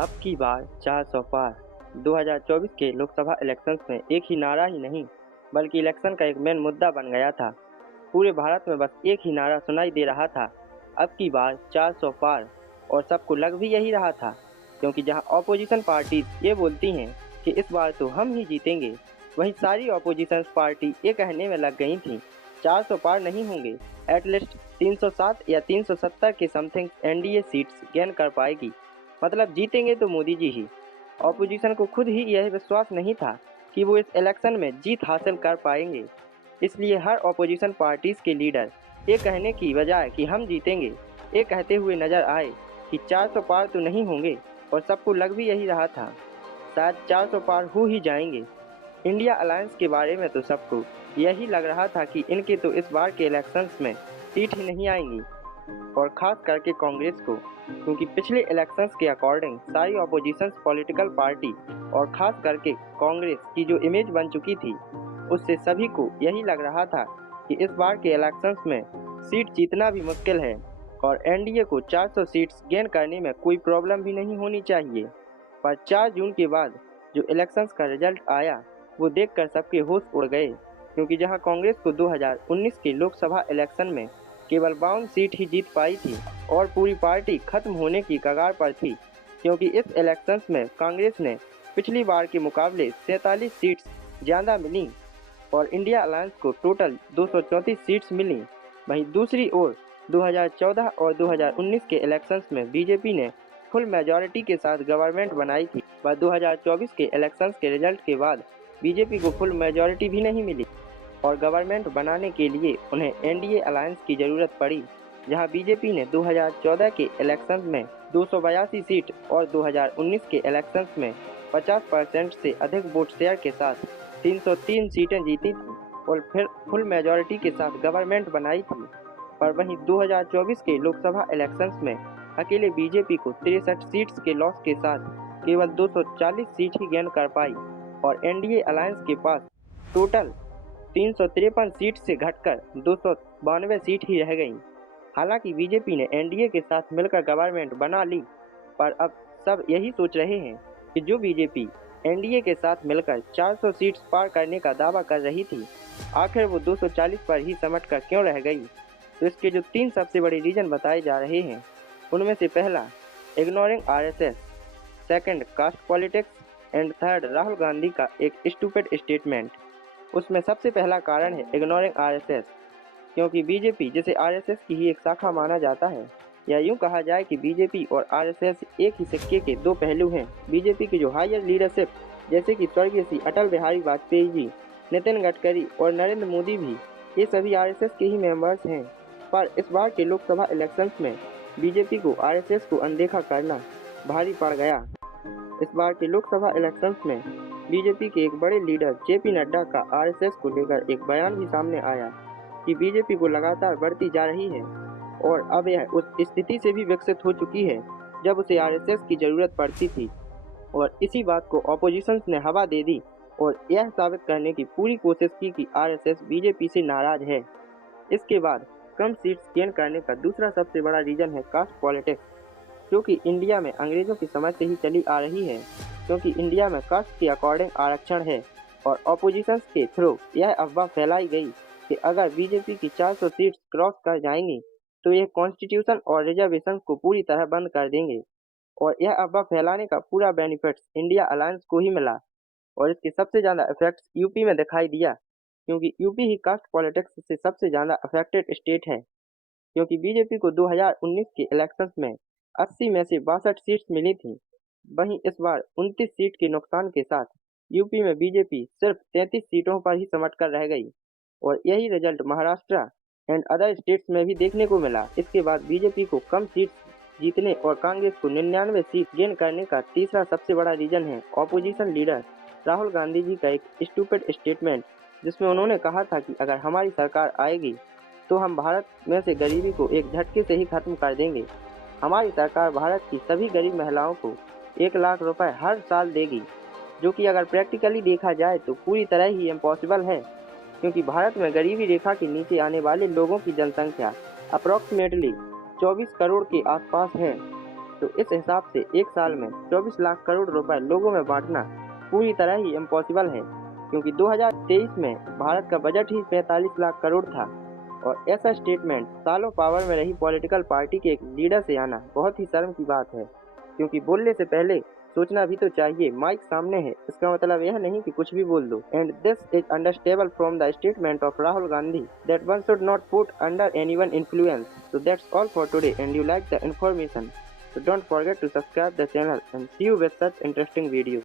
अब की बार 400 पार। 2024 के लोकसभा इलेक्शंस में एक ही नारा ही नहीं बल्कि इलेक्शन का एक मेन मुद्दा बन गया था। पूरे भारत में बस एक ही नारा सुनाई दे रहा था, अब की बार 400 पार। और सबको लग भी यही रहा था, क्योंकि जहां ऑपोजिशन पार्टीज ये बोलती हैं कि इस बार तो हम ही जीतेंगे, वहीं सारी ऑपोजिशन पार्टी ये कहने में लग गई थी 400 पार नहीं होंगे, एटलीस्ट 307 या 370 के समथिंग एनडीए सीट्स गेन कर पाएगी। मतलब जीतेंगे तो मोदी जी ही। ऑपोजिशन को खुद ही यह विश्वास नहीं था कि वो इस इलेक्शन में जीत हासिल कर पाएंगे। इसलिए हर ऑपोजिशन पार्टीज के लीडर ये कहने की बजाय कि हम जीतेंगे, ये कहते हुए नजर आए कि 400 पार तो नहीं होंगे। और सबको लग भी यही रहा था, शायद 400 पार हो ही जाएंगे। इंडिया अलायंस के बारे में तो सबको यही लग रहा था कि इनके तो इस बार के इलेक्शंस में सीट ही नहीं आएंगी, और ख़ास करके कांग्रेस को, क्योंकि पिछले इलेक्शंस के अकॉर्डिंग सारी ऑपोजिशन पॉलिटिकल पार्टी और ख़ास करके कांग्रेस की जो इमेज बन चुकी थी, उससे सभी को यही लग रहा था कि इस बार के इलेक्शंस में सीट जीतना भी मुश्किल है और एनडीए को 400 सीट्स गेन करने में कोई प्रॉब्लम भी नहीं होनी चाहिए। पर 4 जून के बाद जो इलेक्शंस का रिजल्ट आया, वो देखकर सबके होश उड़ गए, क्योंकि जहां कांग्रेस को 2019 के लोकसभा इलेक्शन में केवल 52 सीट ही जीत पाई थी और पूरी पार्टी खत्म होने की कगार पर थी, क्योंकि इस इलेक्शंस में कांग्रेस ने पिछली बार के मुकाबले 47 सीट्स ज़्यादा मिली और इंडिया अलायंस को टोटल 234 सीट्स मिली। वहीं दूसरी ओर 2014 और 2019 के इलेक्शंस में बीजेपी ने फुल मेजॉरिटी के साथ गवर्नमेंट बनाई थी, पर 2024 के इलेक्शंस के रिजल्ट के बाद बीजेपी को फुल मेजॉरिटी भी नहीं मिली और गवर्नमेंट बनाने के लिए उन्हें एनडीए अलायंस की ज़रूरत पड़ी, जहां बीजेपी ने 2014 के इलेक्शंस में 282 सीट और 2019 के इलेक्शंस में 50% से अधिक वोट शेयर के साथ 303 सीटें जीती थी और फिर फुल मेजॉरिटी के साथ गवर्नमेंट बनाई थी। पर वहीं 2024 के लोकसभा इलेक्शंस में अकेले बीजेपी को 63 सीट्स के लॉस के साथ केवल 240 सीट ही गेन कर पाई और एनडीए अलायंस के पास टोटल 353 सीट से घटकर 292 सीट ही रह गई। हालांकि बीजेपी ने एनडीए के साथ मिलकर गवर्नमेंट बना ली, पर अब सब यही सोच रहे हैं कि जो बीजेपी एनडीए के साथ मिलकर 400 सीट्स पार करने का दावा कर रही थी, आखिर वो 240 पर ही समट कर क्यों रह गई। तो इसके जो 3 सबसे बड़े रीजन बताए जा रहे हैं, उनमें से पहला ignoring RSS, second caste politics and third Rahul Gandhi का एक स्टूपिड स्टेटमेंट। उसमें सबसे पहला कारण है इग्नोरिंग आरएसएस, क्योंकि बीजेपी जिसे आरएसएस की ही एक शाखा माना जाता है, या यूं कहा जाए कि बीजेपी और आरएसएस एक ही सिक्के के 2 पहलू हैं। बीजेपी की जो हायर लीडरशिप जैसे कि स्वर्गीय श्री अटल बिहारी वाजपेयी जी, नितिन गडकरी और नरेंद्र मोदी भी, ये सभी आरएसएस के ही मेंबर्स हैं। पर इस बार के लोकसभा इलेक्शंस में बीजेपी को आरएसएस को अनदेखा करना भारी पड़ गया। इस बार के लोकसभा इलेक्शंस में बीजेपी के एक बड़े लीडर जेपी नड्डा का आरएसएस को लेकर एक बयान भी सामने आया कि बीजेपी को लगातार बढ़ती जा रही है और अब यह उस स्थिति से भी विकसित हो चुकी है जब उसे आरएसएस की ज़रूरत पड़ती थी। और इसी बात को ऑपोजिशंस ने हवा दे दी और यह साबित करने की पूरी कोशिश की कि आरएसएस बीजेपी से नाराज है। इसके बाद कम सीट्स गेन करने का दूसरा सबसे बड़ा रीजन है कास्ट पॉलिटिक्स, जो कि इंडिया में अंग्रेज़ों की समझ से ही चली आ रही है, क्योंकि इंडिया में कास्ट के अकॉर्डिंग आरक्षण है और ऑपोजिशंस के थ्रू यह अफवाह फैलाई गई कि अगर बीजेपी की 400 सीट्स क्रॉस कर जाएंगी तो यह कॉन्स्टिट्यूशन और रिजर्वेशन को पूरी तरह बंद कर देंगे। और यह अफवाह फैलाने का पूरा बेनिफिट्स इंडिया अलायंस को ही मिला और इसके सबसे ज़्यादा इफेक्ट्स यूपी में दिखाई दिया, क्योंकि यूपी ही कास्ट पॉलिटिक्स से सबसे ज़्यादा अफेक्टेड स्टेट है। क्योंकि बीजेपी को 2019 के इलेक्शंस में 80 में से 62 सीट्स मिली थी, वहीं इस बार 29 सीट के नुकसान के साथ यूपी में बीजेपी सिर्फ 33 सीटों पर ही सिमट कर रह गई और यही result Maharashtra and other states में भी देखने को मिला। इसके बाद बीजेपी को कम सीट्स जीतने और कांग्रेस को 99 सीट गेन करने का तीसरा सबसे बड़ा रीजन है ऑपोजिशन लीडर राहुल गांधी जी का एक स्टूपिड स्टेटमेंट, जिसमें उन्होंने कहा था कि अगर हमारी सरकार आएगी तो हम भारत में से गरीबी को एक झटके से ही खत्म कर देंगे। हमारी सरकार भारत की सभी गरीब महिलाओं को 1 लाख रुपए हर साल देगी, जो कि अगर प्रैक्टिकली देखा जाए तो पूरी तरह ही इम्पॉसिबल है, क्योंकि भारत में गरीबी रेखा के नीचे आने वाले लोगों की जनसंख्या अप्रॉक्सीमेटली 24 करोड़ के आसपास है तो इस हिसाब से एक साल में 24 लाख करोड़ रुपए लोगों में बांटना पूरी तरह ही इम्पॉसिबल है, क्योंकि 2023 में भारत का बजट ही 45 लाख करोड़ था। और ऐसा स्टेटमेंट सालों पावर में रही पॉलिटिकल पार्टी के एक लीडर से आना बहुत ही शर्म की बात है, क्योंकि बोलने से पहले सोचना भी तो चाहिए। माइक सामने है, इसका मतलब यह नहीं कि कुछ भी बोल दो। And this is understandable from the statement of Rahul Gandhi that one should not put under anyone influence. So that's all for today, and you like the information, so don't forget to subscribe the channel and see you with such interesting videos.